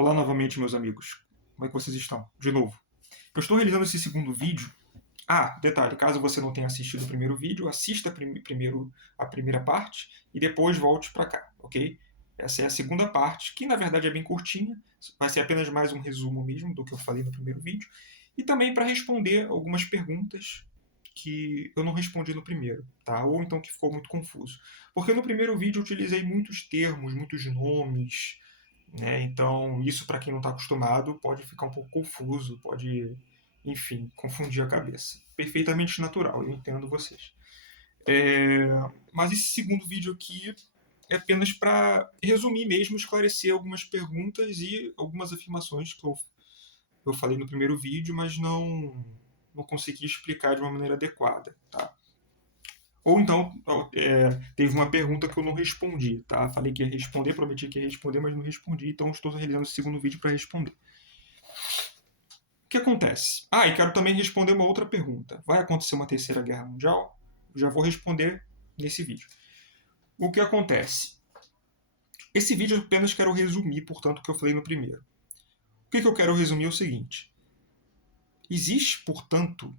Olá novamente, meus amigos. Como é que vocês estão? De novo. Eu estou realizando esse segundo vídeo. Detalhe, caso você não tenha assistido o primeiro vídeo, assista primeiro a primeira parte e depois volte para cá, ok? Essa é a segunda parte, que na verdade é bem curtinha, vai ser apenas mais um resumo mesmo do que eu falei no primeiro vídeo, e também para responder algumas perguntas que eu não respondi no primeiro, tá? Ou então que ficou muito confuso. Porque no primeiro vídeo eu utilizei muitos termos, muitos nomes, né? Então, isso para quem não está acostumado pode ficar um pouco confuso, pode, enfim, confundir a cabeça. Perfeitamente natural, eu entendo vocês. Mas esse segundo vídeo aqui é apenas para resumir mesmo, esclarecer algumas perguntas e algumas afirmações que eu falei no primeiro vídeo, mas não consegui explicar de uma maneira adequada, tá? Ou então, teve uma pergunta que eu não respondi, tá? Falei que ia responder, prometi que ia responder, mas não respondi, então estou realizando esse segundo vídeo para responder. O que acontece? E quero também responder uma outra pergunta. Vai acontecer uma terceira guerra mundial? Já vou responder nesse vídeo. O que acontece? Esse vídeo eu apenas quero resumir, portanto, o que eu falei no primeiro. O que eu quero resumir é o seguinte. Existe, portanto,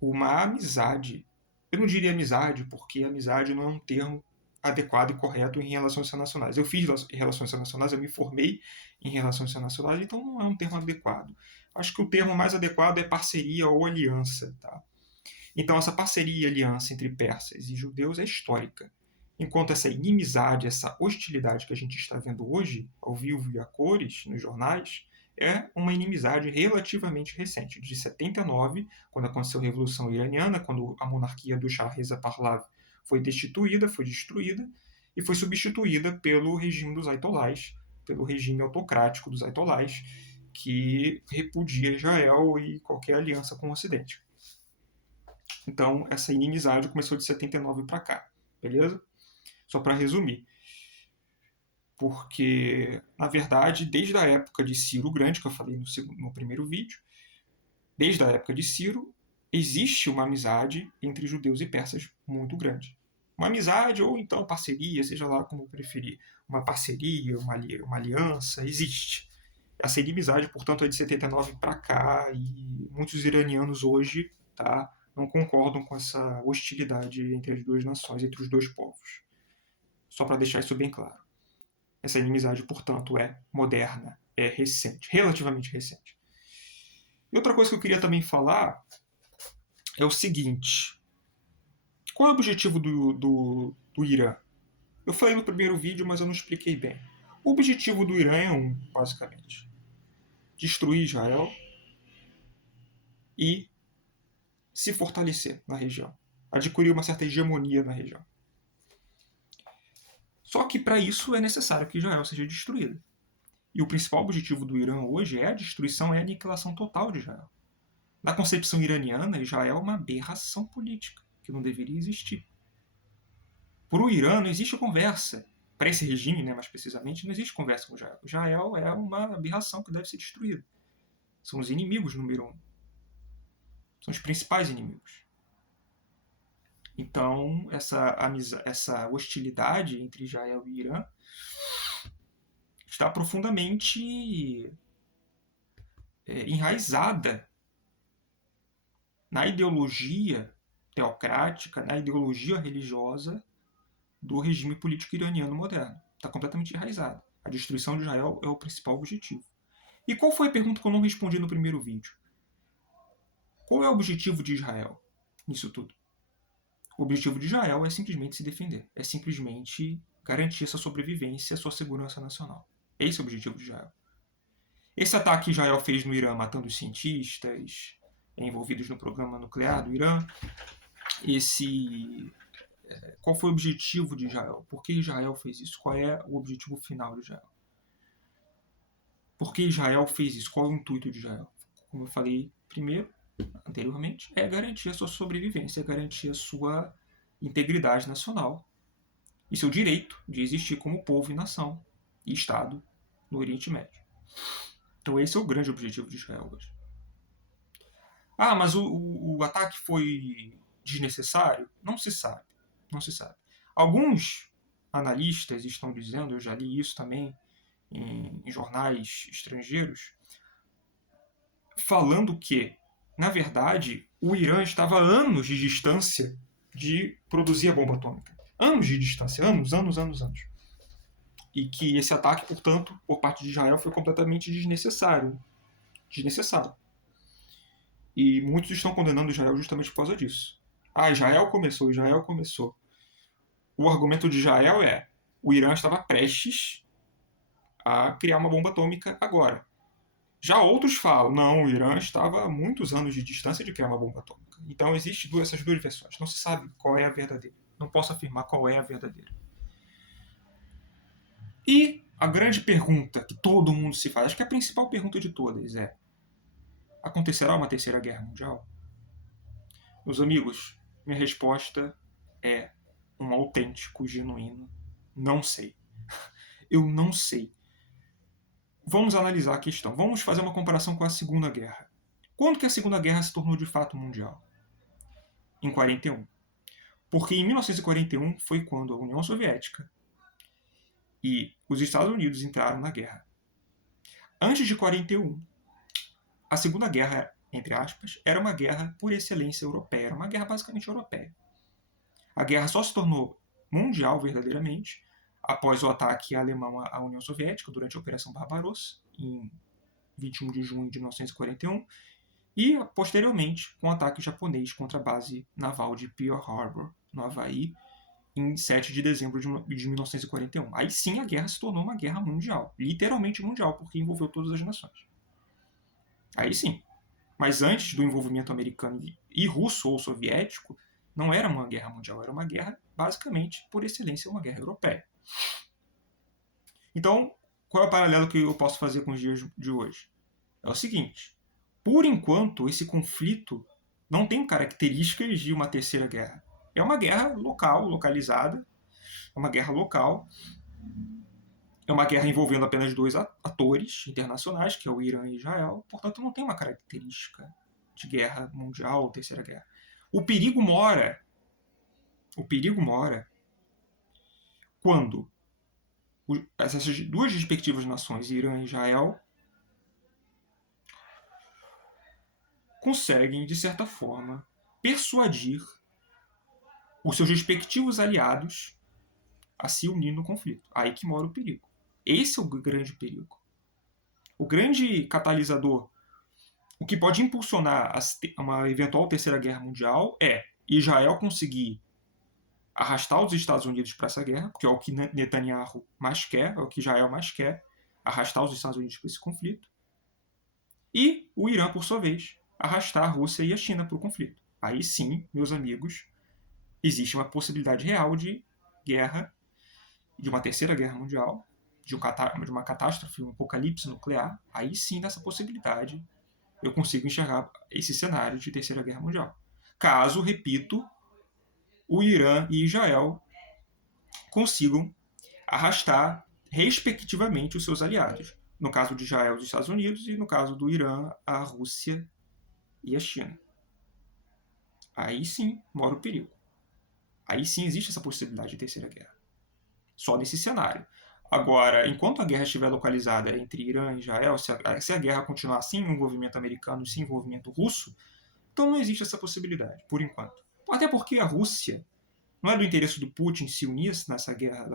uma amizade. Eu não diria amizade, porque amizade não é um termo adequado e correto em relações internacionais. Eu fiz relações internacionais, eu me formei em relações internacionais, então não é um termo adequado. Acho que o termo mais adequado é parceria ou aliança. Tá? Então, essa parceria e aliança entre persas e judeus é histórica. Enquanto essa inimizade, essa hostilidade que a gente está vendo hoje, ao vivo e a cores, nos jornais, é uma inimizade relativamente recente, de 79, quando aconteceu a Revolução Iraniana, quando a monarquia do Shah Reza Pahlavi foi destituída, foi destruída, e foi substituída pelo regime dos Ayatollahs, pelo regime autocrático dos Ayatollahs, que repudia Israel e qualquer aliança com o Ocidente. Então, essa inimizade começou de 79 para cá, beleza? Só para resumir. Porque, na verdade, desde a época de Ciro Grande, que eu falei no primeiro vídeo, desde a época de Ciro, existe uma amizade entre judeus e persas muito grande. Uma amizade ou então parceria, seja lá como preferir. Uma parceria, uma aliança, existe. Essa inimizade, portanto, é de 79 para cá e muitos iranianos hoje, tá, não concordam com essa hostilidade entre as duas nações, entre os dois povos. Só para deixar isso bem claro. Essa inimizade, portanto, é moderna, é recente, relativamente recente. E outra coisa que eu queria também falar é o seguinte. Qual é o objetivo do Irã? Eu falei no primeiro vídeo, mas eu não expliquei bem. O objetivo do Irã é basicamente. Destruir Israel e se fortalecer na região. Adquirir uma certa hegemonia na região. Só que para isso é necessário que Israel seja destruída. E o principal objetivo do Irã hoje é a destruição e a aniquilação total de Israel. Na concepção iraniana, Israel é uma aberração política que não deveria existir. Por o Irã não existe conversa. Para esse regime, mais precisamente, não existe conversa com Israel. Israel é uma aberração que deve ser destruída. São os inimigos número 1. São os principais inimigos. Então, essa hostilidade entre Israel e Irã está profundamente enraizada na ideologia teocrática, na ideologia religiosa do regime político iraniano moderno. Está completamente enraizada. A destruição de Israel é o principal objetivo. E qual foi a pergunta que eu não respondi no primeiro vídeo? Qual é o objetivo de Israel nisso tudo? O objetivo de Israel é simplesmente se defender. É simplesmente garantir essa sobrevivência, sua segurança nacional. Esse é o objetivo de Israel. Esse ataque que Israel fez no Irã, matando os cientistas envolvidos no programa nuclear do Irã, qual foi o objetivo de Israel? Por que Israel fez isso? Qual é o objetivo final de Israel? Por que Israel fez isso? Qual é o intuito de Israel? Como eu falei anteriormente, é garantir a sua sobrevivência, é garantir a sua integridade nacional e seu direito de existir como povo e nação e Estado no Oriente Médio. Então esse é o grande objetivo de Israel hoje. Mas o ataque foi desnecessário? Não se sabe. Não se sabe. Alguns analistas estão dizendo, eu já li isso também em jornais estrangeiros, falando que, na verdade, o Irã estava a anos de distância de produzir a bomba atômica. Anos de distância, anos. E que esse ataque, portanto, por parte de Israel foi completamente desnecessário. E muitos estão condenando Israel justamente por causa disso. Israel começou. O argumento de Israel é: o Irã estava prestes a criar uma bomba atômica agora. Já outros falam: não, o Irã estava a muitos anos de distância de criar uma bomba atômica. Então existem essas duas versões. Não se sabe qual é a verdadeira. Não posso afirmar qual é a verdadeira. E a grande pergunta que todo mundo se faz, acho que a principal pergunta de todas é: acontecerá uma terceira guerra mundial? Meus amigos, minha resposta é um autêntico, genuíno não sei. Eu não sei. Vamos analisar a questão. Vamos fazer uma comparação com a Segunda Guerra. Quando que a Segunda Guerra se tornou de fato mundial? Em 41. Porque em 1941 foi quando a União Soviética e os Estados Unidos entraram na guerra. Antes de 41, a Segunda Guerra, entre aspas, era uma guerra por excelência europeia. Era uma guerra basicamente europeia. A guerra só se tornou mundial verdadeiramente após o ataque alemão à União Soviética durante a Operação Barbarossa, em 21 de junho de 1941, e posteriormente com o ataque japonês contra a base naval de Pearl Harbor, no Havaí, em 7 de dezembro de 1941. Aí sim a guerra se tornou uma guerra mundial, literalmente mundial, porque envolveu todas as nações. Aí sim. Mas antes do envolvimento americano e russo ou soviético, não era uma guerra mundial, era uma guerra, basicamente, por excelência, uma guerra europeia. Então, qual é o paralelo que eu posso fazer com os dias de hoje? É o seguinte: por enquanto, esse conflito não tem características de uma terceira guerra. É uma guerra local, localizada, é uma guerra local, é uma guerra envolvendo apenas dois atores internacionais, que é o Irã e Israel, portanto não tem uma característica de guerra mundial ou terceira guerra. O perigo mora quando essas duas respectivas nações, Irã e Israel, conseguem, de certa forma, persuadir os seus respectivos aliados a se unir no conflito. Aí que mora o perigo. Esse é o grande perigo. O grande catalisador, o que pode impulsionar uma eventual terceira guerra mundial é Israel conseguir arrastar os Estados Unidos para essa guerra, que é o que Netanyahu mais quer, é o que Israel mais quer, arrastar os Estados Unidos para esse conflito. E o Irã, por sua vez, arrastar a Rússia e a China para o conflito. Aí sim, meus amigos, existe uma possibilidade real de guerra, de uma terceira guerra mundial, de uma catástrofe, um apocalipse nuclear. Aí sim, nessa possibilidade, eu consigo enxergar esse cenário de terceira guerra mundial. Caso, repito, o Irã e Israel consigam arrastar, respectivamente, os seus aliados. No caso de Israel, os Estados Unidos, e no caso do Irã, a Rússia e a China. Aí sim mora o perigo. Aí sim existe essa possibilidade de terceira guerra. Só nesse cenário. Agora, enquanto a guerra estiver localizada entre Irã e Israel, se a guerra continuar sem envolvimento americano e sem envolvimento russo, então não existe essa possibilidade, por enquanto. Até porque a Rússia não é do interesse do Putin se unir nessa guerra,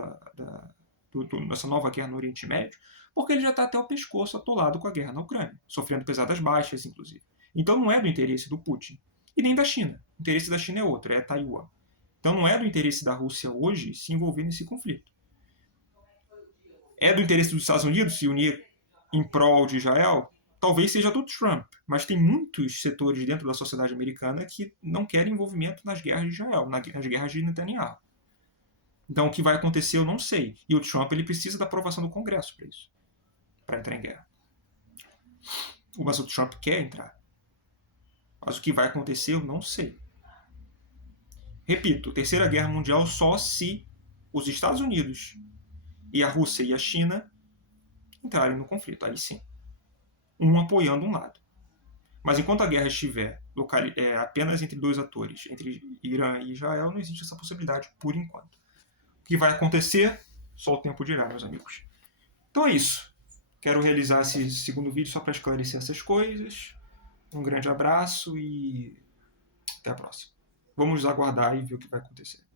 nessa nova guerra no Oriente Médio, porque ele já está até o pescoço atolado com a guerra na Ucrânia, sofrendo pesadas baixas, inclusive. Então não é do interesse do Putin. E nem da China. O interesse da China é outro, é Taiwan. Então não é do interesse da Rússia hoje se envolver nesse conflito. É do interesse dos Estados Unidos se unir em prol de Israel? Talvez seja do Trump, mas tem muitos setores dentro da sociedade americana que não querem envolvimento nas guerras de Israel, nas guerras de Netanyahu. Então o que vai acontecer eu não sei. E o Trump ele precisa da aprovação do Congresso para isso, para entrar em guerra. Mas o Trump quer entrar. Mas o que vai acontecer eu não sei. Repito, Terceira Guerra Mundial só se os Estados Unidos e a Rússia e a China entrarem no conflito. Aí sim. Um apoiando um lado. Mas enquanto a guerra estiver apenas entre dois atores, entre Irã e Israel, não existe essa possibilidade por enquanto. O que vai acontecer, só o tempo dirá, meus amigos. Então é isso. Quero realizar esse segundo vídeo só para esclarecer essas coisas. Um grande abraço e até a próxima. Vamos aguardar e ver o que vai acontecer.